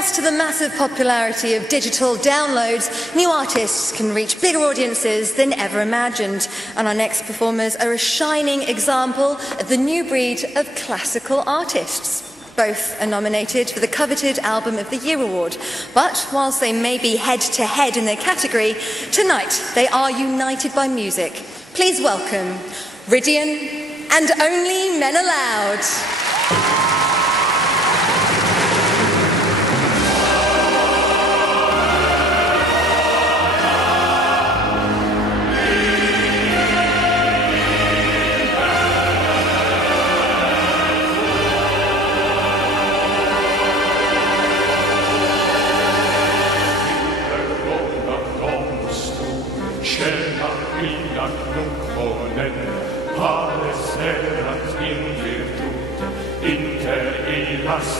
Thanks to the massive popularity of digital downloads, new artists can reach bigger audiences than ever imagined. And our next performers are a shining example of the new breed of classical artists. Both are nominated for the coveted Album of the Year award. But whilst they may be head-to-head in their category, tonight they are united by music. Please welcome Ridian and Only Men Aloud.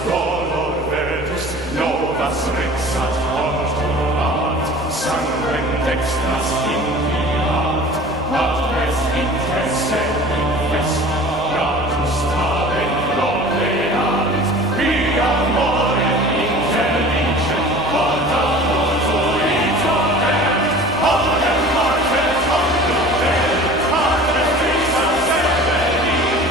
Dolor verdus, novas rexat fortuat, sanguem dextras infiat, patres interse infes, gratus talent gloreat, via amorem intelligent, portamur tuitoret, honem morte concludere, patres risam severit,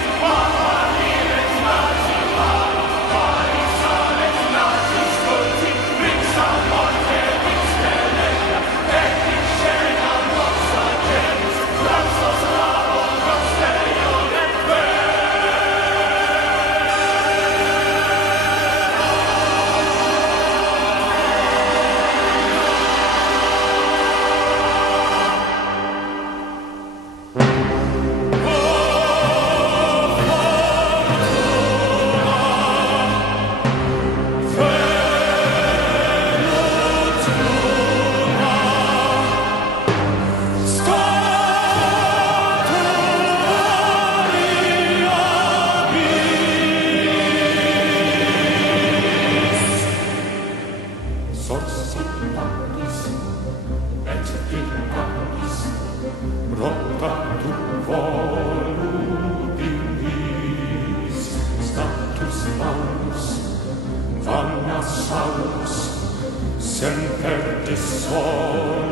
quam magis semper de sol